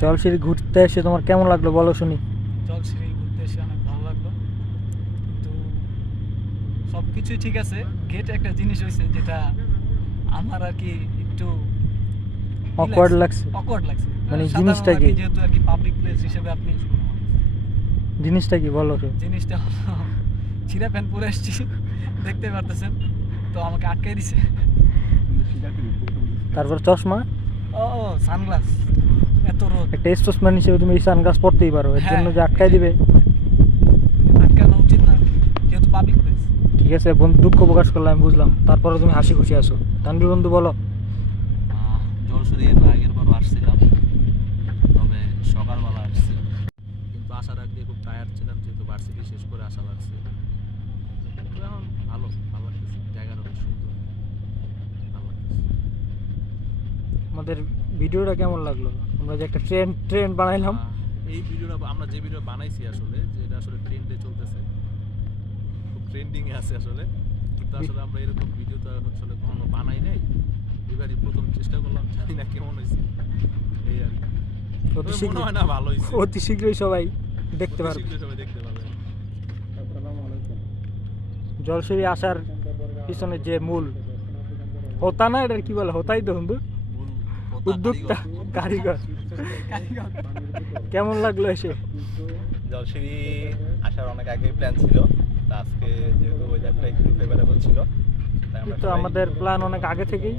জলসিরি ঘুরতে এসে তোমার কেমন লাগল বলো শুনি। ঘুরতে এসে অনেক ভালো লাগল। কিন্তু সব কিছুই ঠিক আছে। গেটে একটা জিনিস হয়েছে যেটা আমার আর কি একটু Awkward লাগছে? অকওয়ার্ড লাগছে। মানে জিনিসটা কি? যেহেতু আর কি পাবলিক প্লেস হিসেবে আপনি জিনিসটা কি বলো জিনিসটা হলো ছিঁড়া প্যান্ট পরে এসেছি দেখতে পারতেছেন। তো আমাকে আটকে দিছে। তারপর চশমা? ও সানগ্লাস এত একটা স্পোর্টসম্যান হিসেবে তুমি সানগ্লাস পরতেই পারো। এর জন্য যে হ্যাঁ, আটকাই দিবে। আটকানো উচিত না যেহেতু পাবলিক প্লেস ঠিক আছে বন্ধু দুঃখ প্রকাশ করলাম আমি বুঝলাম। তারপরে তুমি হাসি খুশি আসো তানবীর বন্ধু বলো। জলসরি এর আগের বারও আসছিলাম তবে সকালবেলা আসছি। কিন্তু আসার আগে খুব টায়ার্ড ছিলাম যেহেতু ভার্সিটি শেষ করে আসা লাগছে। এখন ভালো ভালো লাগতেছে জায়গাটা অনেক সুন্দর ভালো লাগতেছে আমাদের ভিডিওটা কেমন লাগল? আমরা যে একটা ট্রেন ট্রেন বানাইলাম। এই ভিডিওটা আমরা যে ভিডিও বানাইছি আসলে যে এটা আসলে ট্রেন্ডে চলতেছে খুব ট্রেন্ডিং এ আছে আসলে কিন্তু আসলে আমরা এরকম ভিডিও তো আসলে কখনো বানাই নাই। এবারই প্রথম চেষ্টা করলাম জানি না কেমন হয়েছে। এই আর কি। অতি হয় না ভালো হয়েছে। অতি শীঘ্রই সবাই দেখতে অতি পারবে। শীঘ্রই সবাই দেখতে পাবে। জলসরি আসার পিছনে যে মূল হোতা না এটা কি বলে? হোতাই তো বন্ধু উদ্যোক্তা কারিগর। কেমন লাগল এসে? জলসিরি আসার অনেক আগেই প্ল্যান ছিল তা আজকে যেহেতু ওয়েদারটা একটু ফেভারেবল ছিল আমাদের প্ল্যান অনেক আগে থেকেই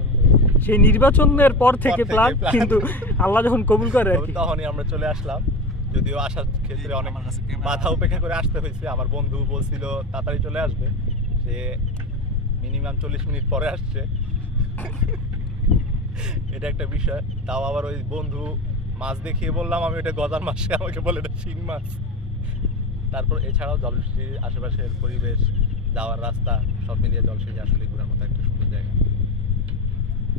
সেই নির্বাচনের পর থেকে প্ল্যান কিন্তু আল্লাহ যখন কবুল করে তখনই আমরা চলে আসলাম যদিও আসার ক্ষেত্রে অনেক আমার কাছে ক্যামেরা বাধা উপেক্ষা করে আসতে হয়েছে আমার বন্ধু বলছিল তাড়াতাড়ি চলে আসবে। সে মিনিমাম চল্লিশ মিনিট পরে আসছে। এটা একটা বিষয়। তাও আবার ওই বন্ধু মাছ দেখিয়ে বললাম আমি এটা গজার মাসে আমাকে বলে এটা শিং মাছ। তারপর এছাড়াও জলশ্রীর আশেপাশের পরিবেশ যাওয়ার রাস্তা সব মিলিয়ে জলশ্রী আসলে ঘোরার মতো একটা সুন্দর জায়গা।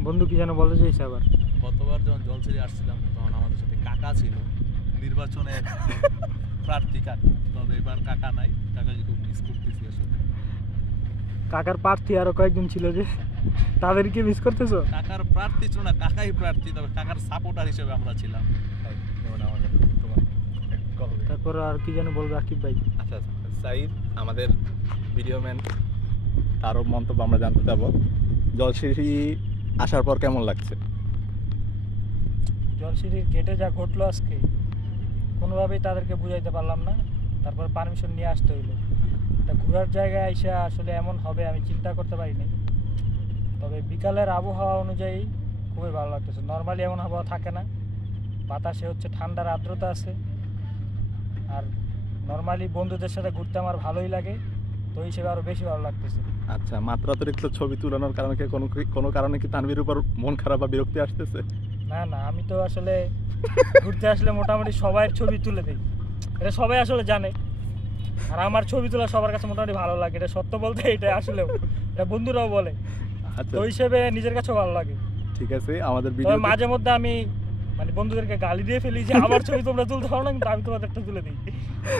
বন্ধু কি যেন বলতে চাইছে আবার? গতবার যখন জলসেরি আসছিলাম তখন আমাদের সাথে কাকা ছিল। নির্বাচনের প্রার্থী কাকা। তবে এবার কাকা নাই কাকাকে খুব মিস করতেছি আসলে। কাকার প্রার্থী আরও কয়েকজন ছিল যে তাদেরকে মিস করতেছো? কাকার প্রার্থী ছিল না কাকাই প্রার্থী তবে কাকার সাপোর্টার হিসেবে আমরা ছিলাম। তারপর আর কি যেন বলবে আকিব ভাই? আচ্ছা সাইদ আমাদের ভিডিও ম্যান তারও মন্তব্য আমরা জানতে চাবো জলশিরি আসার পর কেমন লাগছে? জলসিঁড়ির গেটে যা ঘটলো আজকে কোনোভাবেই তাদেরকে বুঝাইতে পারলাম না। তারপর পারমিশন নিয়ে আসতে হইল। তা ঘোরার জায়গায় আইসা আসলে এমন হবে আমি চিন্তা করতে পারিনি। তবে বিকালের আবহাওয়া অনুযায়ী খুবই ভালো লাগতেছে। নর্মালি এমন আবহাওয়া থাকে না। বাতাসে হচ্ছে ঠান্ডার আর্দ্রতা আছে। আর নর্মালি বন্ধুদের সাথে ঘুরতে আমার ভালোই লাগে। তো এই হিসেবে আরও বেশি ভালো লাগতেছে। আচ্ছা মাত্রাতিরিক্ত ছবি তুলানোর কারণে কি কোনো কোনো কারণে কি তানভীর উপর মন খারাপ বা বিরক্তি আসতেছে? না না আমি তো আসলে ঘুরতে আসলে মোটামুটি সবাই ছবি তুলে দিই। এটা সবাই আসলে জানে। আর আমার ছবি তোলা সবার কাছে মোটামুটি ভালো লাগে এটা সত্য বলতে এটা আসলে। এটা বন্ধুরাও বলে। আচ্ছা। তো হিসেবে নিজের কাছে ভালো লাগে। ঠিক আছে আমাদের ভিডিও মাঝে মধ্যে আমি মানে বন্ধুদেরকে গালি দিয়ে ফেলি যে আমার ছবি তোমরা তুলতে পারো না কিন্তু আমি একটা তুলে দিই।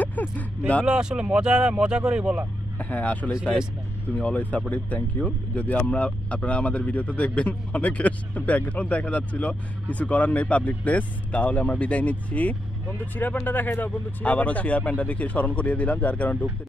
এগুলো আসলে মজা মজা করেই বলা। হ্যাঁ আসলে তাই। তুমি অলওয়েজ সাপোর্টিভ থ্যাংক ইউ যদি আমরা আপনারা আমাদের ভিডিওতে দেখবেন অনেকের ব্যাকগ্রাউন্ড দেখা যাচ্ছিল। কিছু করার নেই পাবলিক প্লেস তাহলে আমরা বিদায় নিচ্ছি। বন্ধু ছিঁড়া প্যান্টটা দেখাই দাও বন্ধু ছিঁড়া আবারও প্যান্টটা। চেয়ার প্যান্টটা দেখিয়ে স্মরণ করিয়ে দিলাম যার কারণে ঢুকতে